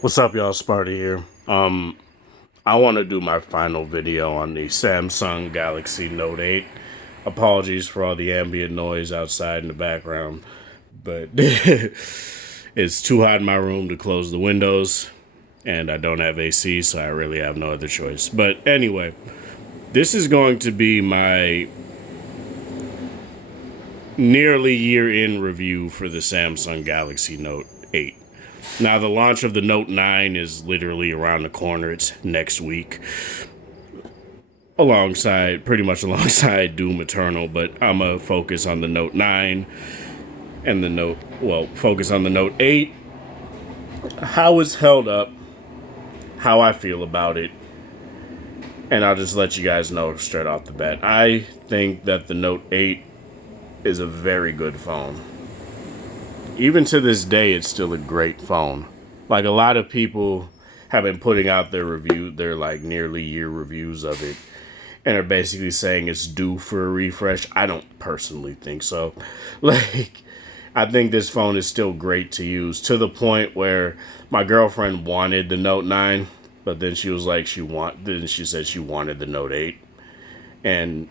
What's up, y'all? Sparty here. I want to do my final video on the Samsung Galaxy Note 8. Apologies for all the ambient noise outside in the background, but it's too hot in my room to close the windows, and I don't have AC, so I really have no other choice. But anyway, this is going to be my nearly year-in review for the Samsung Galaxy Note 8. Now, the launch of the Note 9 is literally around the corner. It's next week, pretty much alongside Doom Eternal, but I'm going to focus on the Note 9 and focus on the Note 8, how it's held up, how I feel about it, and I'll just let you guys know straight off the bat. I think that the Note 8 is a very good phone. Even to this day, it's still a great phone. Like, a lot of people have been putting out their like nearly year reviews of it, and are basically saying it's due for a refresh. I don't personally think so. Like, I think this phone is still great to use, to the point where my girlfriend wanted the Note 9, but then she was like, then she said she wanted the Note 8. And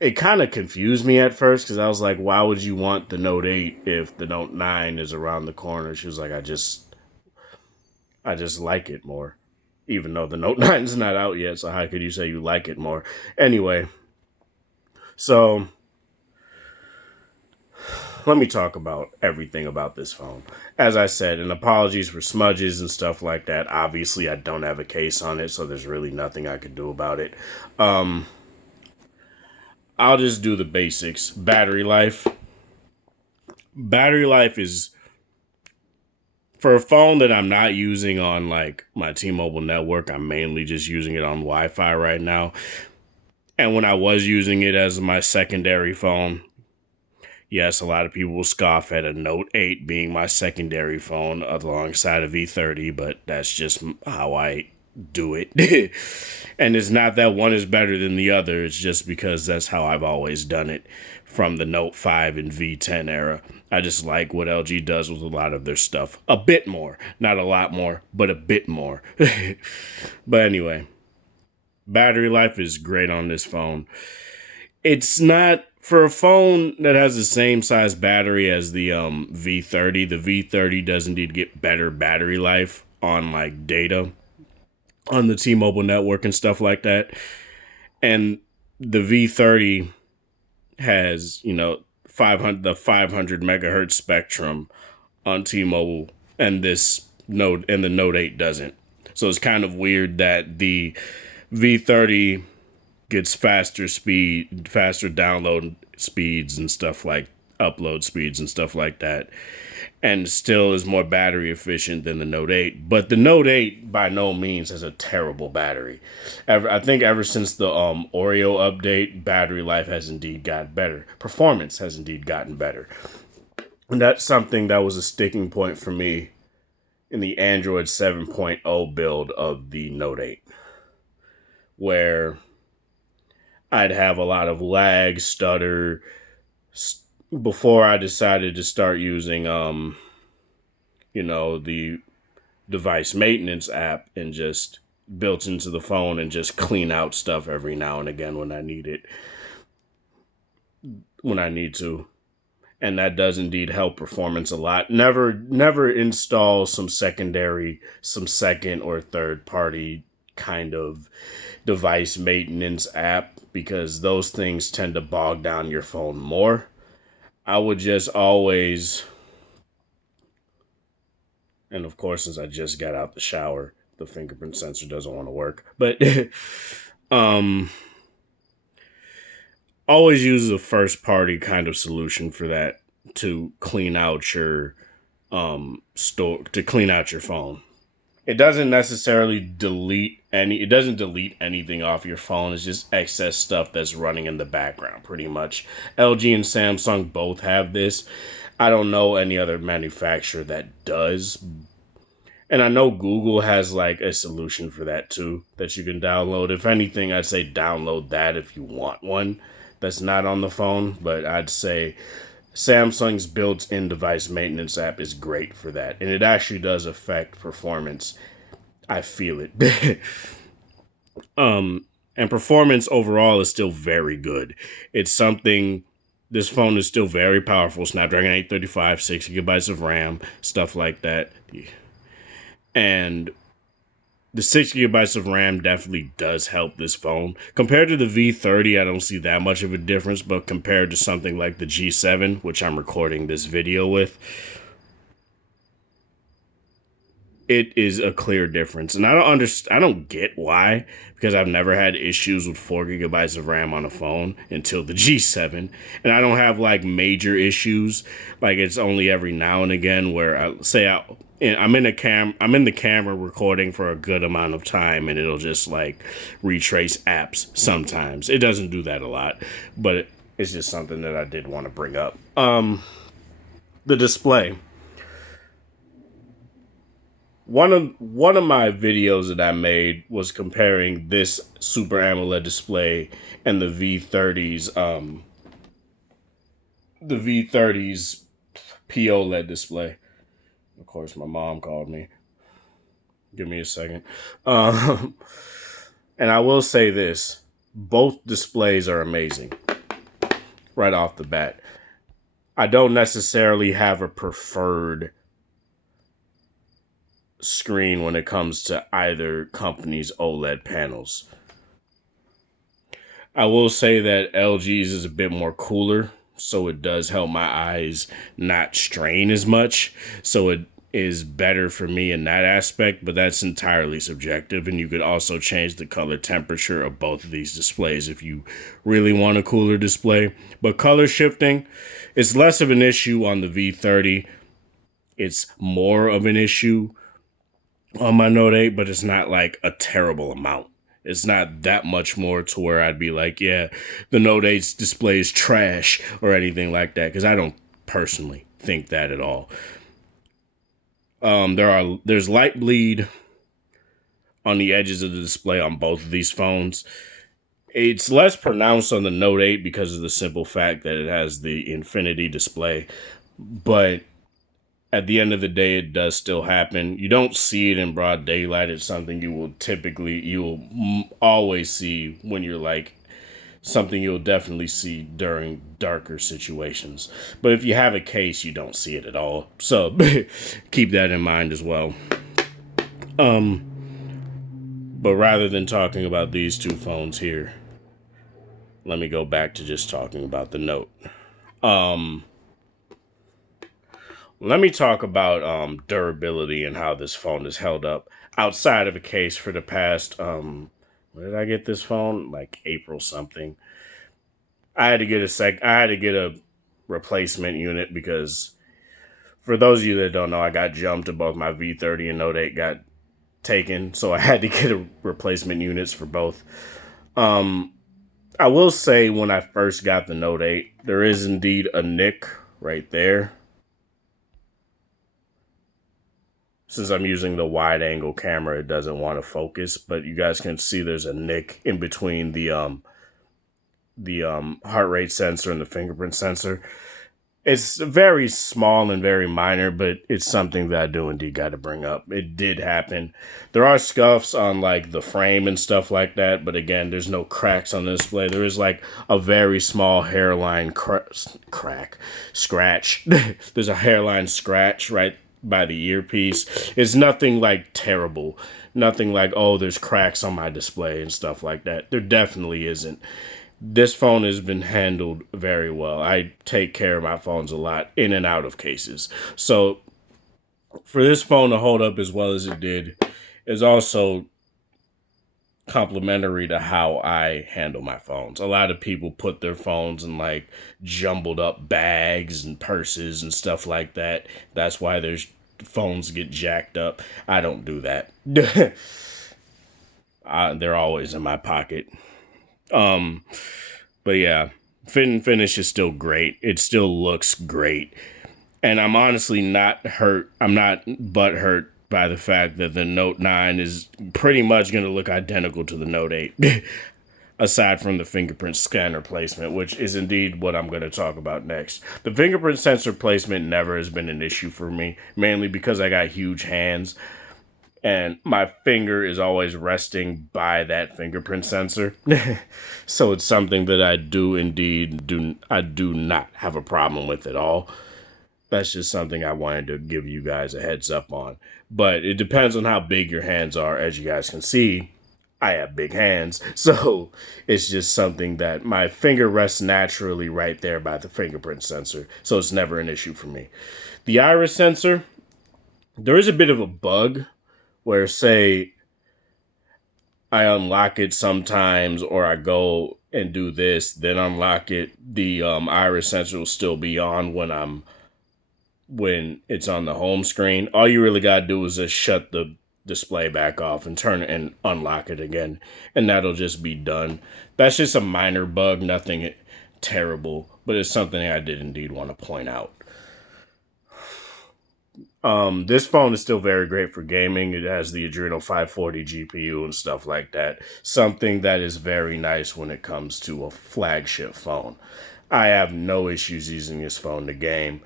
it kind of confused me at first, because I was like, why would you want the Note 8 if the Note 9 is around the corner? She was like, I just like it more. Even though the Note 9 is not out yet, so how could you say you like it more? Anyway, so let me talk about everything about this phone. As I said, and apologies for smudges and stuff like that. Obviously, I don't have a case on it, so there's really nothing I could do about it. I'll just do the basics. Battery life. Battery life is, for a phone that I'm not using on like my T-Mobile network, I'm mainly just using it on Wi-Fi right now. And when I was using it as my secondary phone, yes, a lot of people will scoff at a Note 8 being my secondary phone alongside a V30, but that's just how I do it. And it's not that one is better than the other. It's just because that's how I've always done it from the Note 5 and V10 era. I just like what LG does with a lot of their stuff. A bit more. Not a lot more, but a bit more. But anyway, battery life is great on this phone. It's not, for a phone that has the same size battery as the V30. The V30 does indeed get better battery life on like data on the T-Mobile network and stuff like that. And the V30 has, 500 megahertz spectrum on T-Mobile, and the Note 8 doesn't. So it's kind of weird that the V30 gets faster download speeds and stuff, like upload speeds and stuff like that, and still is more battery efficient than the Note 8. But the Note 8 by no means has a terrible battery. I think ever since the Oreo update, battery life has indeed gotten better. Performance has indeed gotten better. And that's something that was a sticking point for me in the Android 7.0 build of the Note 8, where I'd have a lot of lag, stutter, before I decided to start using, the device maintenance app, and just built into the phone, and just clean out stuff every now and again when I need to. And that does indeed help performance a lot. Never install some second or third party kind of device maintenance app, because those things tend to bog down your phone more. I would just always, and of course, since I just got out the shower, the fingerprint sensor doesn't want to work, but um, always use a first party kind of solution for that, to clean out your clean out your phone. It doesn't necessarily it doesn't delete anything off your phone. It's just excess stuff that's running in the background, pretty much. LG and Samsung both have this. I don't know any other manufacturer that does. And I know Google has like a solution for that too, that you can download. If anything, I'd say download that if you want one that's not on the phone. But I'd say Samsung's built-in device maintenance app is great for that, and it actually does affect performance. I feel it. um, and performance overall is still very good. It's something. This phone is still very powerful. Snapdragon 835, 6 GB of RAM, stuff like that. And the 6 GB of RAM definitely does help this phone. Compared to the V30, I don't see that much of a difference, but compared to something like the G7, which I'm recording this video with, it is a clear difference. And I don't get why, because I've never had issues with 4 GB of RAM on a phone until the G7. And I don't have like major issues. Like it's only every now and again where I'm in the camera recording for a good amount of time, and it'll just like retrace apps sometimes. It doesn't do that a lot, but it's just something that I did want to bring up. The display. One of my videos that I made was comparing this Super AMOLED display and the V30's POLED display. Of course, my mom called me. Give me a second. And I will say this: both displays are amazing right off the bat. I don't necessarily have a preferred screen when it comes to either company's OLED panels. I will say that LG's is a bit more cooler, so it does help my eyes not strain as much. So it is better for me in that aspect, but that's entirely subjective. And you could also change the color temperature of both of these displays if you really want a cooler display. But color shifting is less of an issue on the V30. It's more of an issue on my Note 8, but it's not like a terrible amount. It's not that much more to where I'd be like, yeah, the Note 8's display is trash or anything like that, because I don't personally think that at all. There's light bleed on the edges of the display on both of these phones. It's less pronounced on the Note 8 because of the simple fact that it has the Infinity display, but at the end of the day, it does still happen. You don't see it in broad daylight. It's something you'll always see when you're like something you'll definitely see during darker situations. But if you have a case, you don't see it at all. So keep that in mind as well. But rather than talking about these two phones here, let me go back to just talking about the Note. Let me talk about durability and how this phone is held up outside of a case for the past, when did I get this phone? Like April something. I had to get a replacement unit because for those of you that don't know, I got jumped and both my V30 and Note 8 got taken. So I had to get a replacement units for both. I will say when I first got the Note 8, there is indeed a nick right there. Since I'm using the wide angle camera, it doesn't want to focus, but you guys can see there's a nick in between the heart rate sensor and the fingerprint sensor. It's very small and very minor, but it's something that I do indeed got to bring up. It did happen. There are scuffs on like the frame and stuff like that, but again, there's no cracks on the display. There is like a very small hairline scratch. There's a hairline scratch right by the earpiece. It's nothing like terrible. Nothing like, oh, there's cracks on my display and stuff like that. There definitely isn't. This phone has been handled very well. I take care of my phones a lot in and out of cases. So for this phone to hold up as well as it did is also complimentary to how I handle my phones. A lot of people put their phones in like jumbled up bags and purses and stuff like that. That's why there's phones get jacked up. I don't do that. They're always in my pocket. But yeah, fit and finish is still great. It still looks great. And I'm honestly not hurt. I'm not butthurt by the fact that the Note 9 is pretty much going to look identical to the Note 8. aside from the fingerprint scanner placement, which is indeed what I'm going to talk about next. The fingerprint sensor placement never has been an issue for me, mainly because I got huge hands and my finger is always resting by that fingerprint sensor. So it's something that I do not have a problem with at all. That's just something I wanted to give you guys a heads up on. But it depends on how big your hands are. As you guys can see, I have big hands. So it's just something that my finger rests naturally right there by the fingerprint sensor. So it's never an issue for me. The iris sensor, there is a bit of a bug where, say, I unlock it sometimes or I go and do this, then unlock it, the iris sensor will still be on when it's on the home screen. All you really gotta do is just shut the display back off and turn it and unlock it again, and that'll just be done. That's just a minor bug, nothing terrible, but it's something I did indeed want to point out. This phone is still very great for gaming. It has the Adreno 540 GPU and stuff like that. Something that is very nice when it comes to a flagship phone. I have no issues using this phone to game.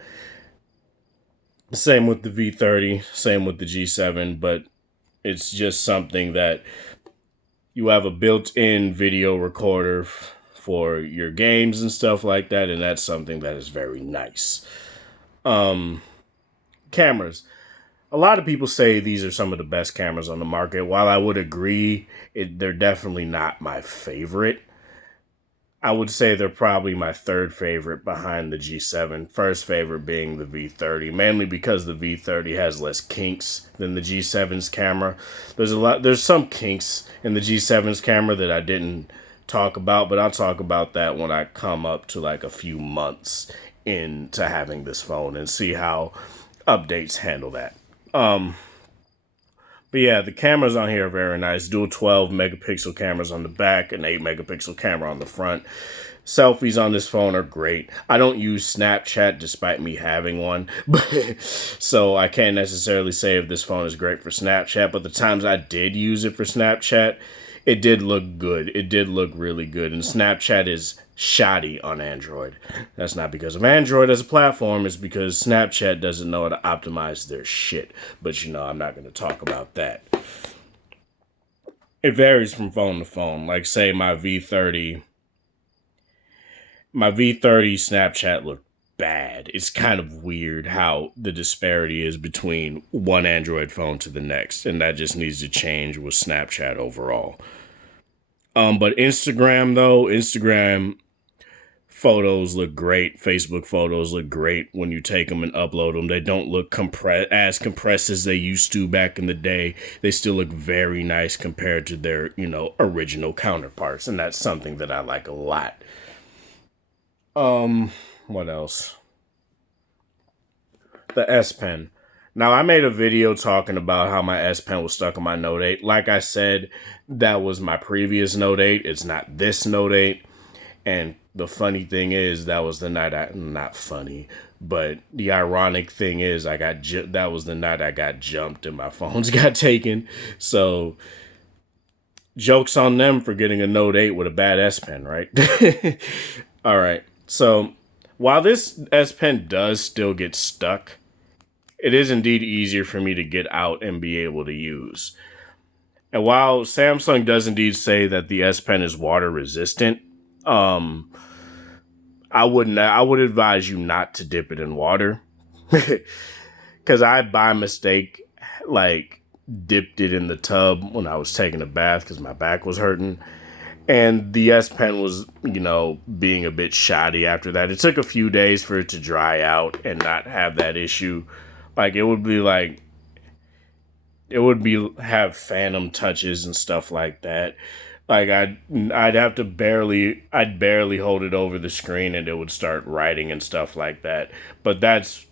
Same with the V30, same with the G7, but it's just something that you have a built-in video recorder for your games and stuff like that, and that's something that is very nice. Cameras. A lot of people say these are some of the best cameras on the market. While I would agree, they're definitely not my favorite. I would say they're probably my third favorite behind the G7. First favorite being the V30, mainly because the V30 has less kinks than the G7's camera. There's some kinks in the G7's camera that I didn't talk about, but I'll talk about that when I come up to like a few months into having this phone and see how updates handle that. But yeah, the cameras on here are very nice. Dual 12 megapixel cameras on the back, an 8 megapixel camera on the front. Selfies on this phone are great. I don't use Snapchat despite me having one, so I can't necessarily say if this phone is great for Snapchat, but the times I did use it for Snapchat, it did look good. It did look really good, and Snapchat is shoddy on Android. That's not because of Android as a platform, it's because Snapchat doesn't know how to optimize their shit. But I'm not going to talk about that. It varies from phone to phone. Like, say, my V30 Snapchat looked bad. It's kind of weird how the disparity is between one Android phone to the next, and that just needs to change with Snapchat overall. But Instagram photos look great. Facebook photos look great when you take them and upload them. They don't look as compressed as they used to back in the day. They still look very nice compared to their, original counterparts. And that's something that I like a lot. What else? The S Pen. Now, I made a video talking about how my S Pen was stuck on my Note 8. Like I said, that was my previous Note 8. It's not this Note 8. And the funny thing is, that was the night not funny, but the ironic thing is that was the night I got jumped and my phones got taken. So jokes on them for getting a Note 8 with a bad S Pen, right? All right. So while this S Pen does still get stuck, it is indeed easier for me to get out and be able to use. And while Samsung does indeed say that the S Pen is water resistant, I would advise you not to dip it in water, because I by mistake dipped it in the tub when I was taking a bath because my back was hurting, and the S Pen was being a bit shoddy after that. It took a few days for it to dry out and not have that issue. It would have phantom touches and stuff like that. Like I'd barely hold it over the screen and it would start writing and stuff like that. But that's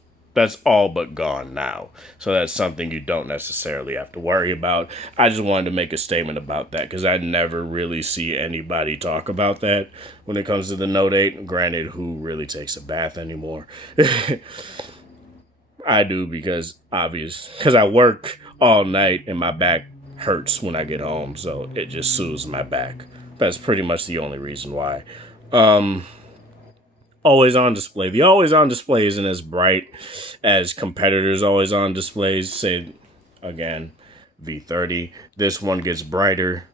all but gone now. So that's something you don't necessarily have to worry about. I just wanted to make a statement about that because I never really see anybody talk about that when it comes to the Note 8. Granted, who really takes a bath anymore? I do because I work all night and my back hurts when I get home, so it just soothes my back. That's pretty much the only reason why. Um, Always on display. The always on display isn't as bright as competitors' always on displays. Say again, V30. This one gets brighter.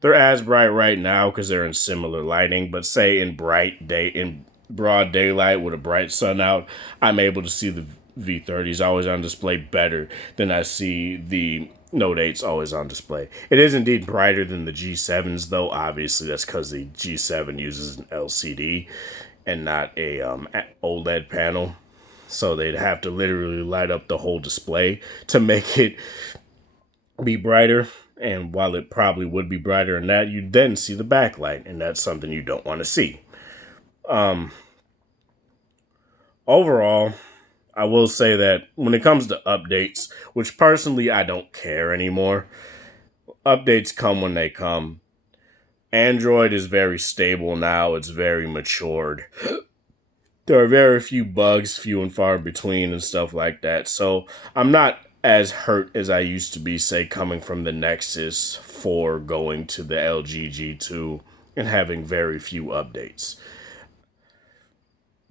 They're as bright right now because they're in similar lighting, but say in broad daylight with a bright sun out, I'm able to see the V30s always on display better than I see the Note 8's always on display. It is indeed brighter than the G7s, though. Obviously, that's because the G7 uses an LCD and not a OLED panel. So they'd have to literally light up the whole display to make it be brighter. And while it probably would be brighter than that, you then see the backlight, and that's something you don't want to see. Overall, I will say that when it comes to updates, which personally I don't care anymore, updates come when they come. Android is very stable now. It's very matured. There are very few bugs, few and far between and stuff like that. So I'm not as hurt as I used to be, say, coming from the Nexus 4 going to the LG G2 and having very few updates.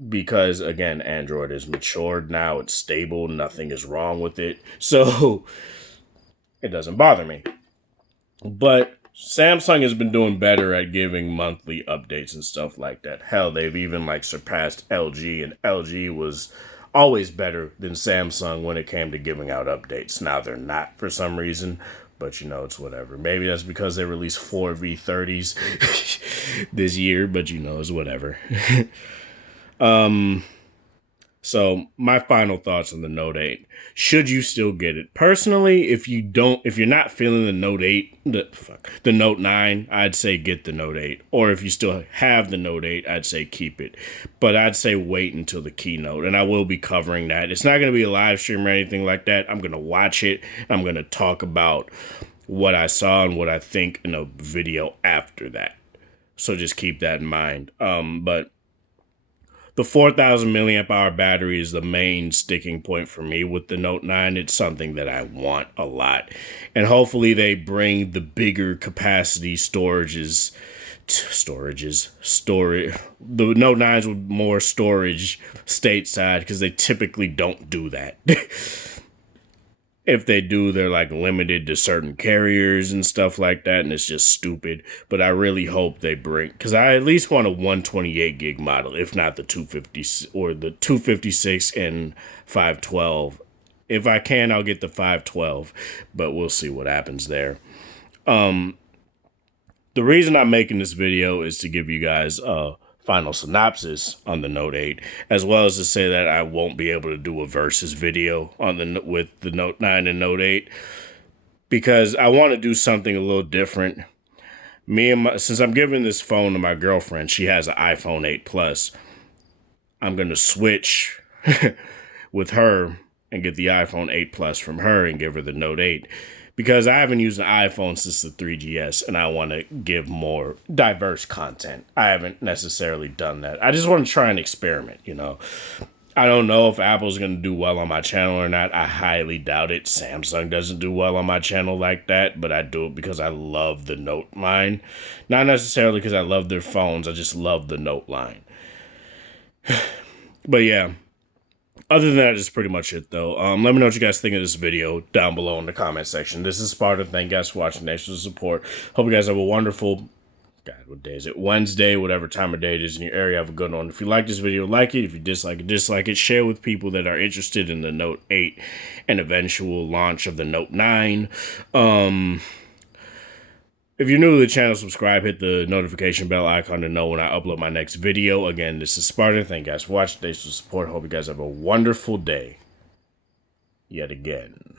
Because, again, Android is matured now. It's stable. Nothing is wrong with it. So it doesn't bother me. But Samsung has been doing better at giving monthly updates and stuff like that. Hell, they've even surpassed LG, and LG was always better than Samsung when it came to giving out updates. Now they're not for some reason, but it's whatever. Maybe that's because they released 4 V30s this year, but it's whatever. So my final thoughts on the Note 8. Should you still get it? Personally, if you're not feeling the Note 8, the Note 9, I'd say get the Note 8. Or if you still have the Note 8, I'd say keep it. But I'd say wait until the keynote, and I will be covering that. It's not going to be a live stream or anything like that. I'm going to watch it. I'm going to talk about what I saw and what I think in a video after that. So just keep that in mind. But the 4,000 milliamp hour battery is the main sticking point for me with the Note 9. It's something that I want a lot. And hopefully they bring the bigger capacity storage. The Note 9s with more storage stateside, because they typically don't do that. If they do, they're limited to certain carriers and stuff like that, and it's just stupid. But I really hope they bring, because I at least want a 128 gig model, if not the 250 or the 256 and 512. If I can, I'll get the 512, but we'll see what happens there. The reason I'm making this video is to give you guys final synopsis on the Note 8, as well as to say that I won't be able to do a versus video with the Note 9 and Note 8, because I want to do something a little different. Since I'm giving this phone to my girlfriend, she has an iPhone 8 Plus. I'm going to switch with her and get the iPhone 8 Plus from her and give her the Note 8. Because I haven't used an iPhone since the 3GS, and I want to give more diverse content. I haven't necessarily done that. I just want to try and experiment, I don't know if Apple's going to do well on my channel or not. I highly doubt it. Samsung doesn't do well on my channel like that, but I do it because I love the Note line. Not necessarily because I love their phones. I just love the Note line. But yeah. Other than that, is pretty much it, though. Let me know what you guys think of this video down below in the comment section. This is Sparta. Thank you guys for watching. Thanks for the support. Hope you guys have a wonderful, what day is it? Wednesday, whatever time of day it is in your area. Have a good one. If you like this video, like it. If you dislike it, dislike it. Share with people that are interested in the Note 8 and eventual launch of the Note 9. If you're new to the channel, subscribe, hit the notification bell icon to know when I upload my next video. Again, this is Sparta. Thank you guys for watching. Thanks for the support. Hope you guys have a wonderful day yet again.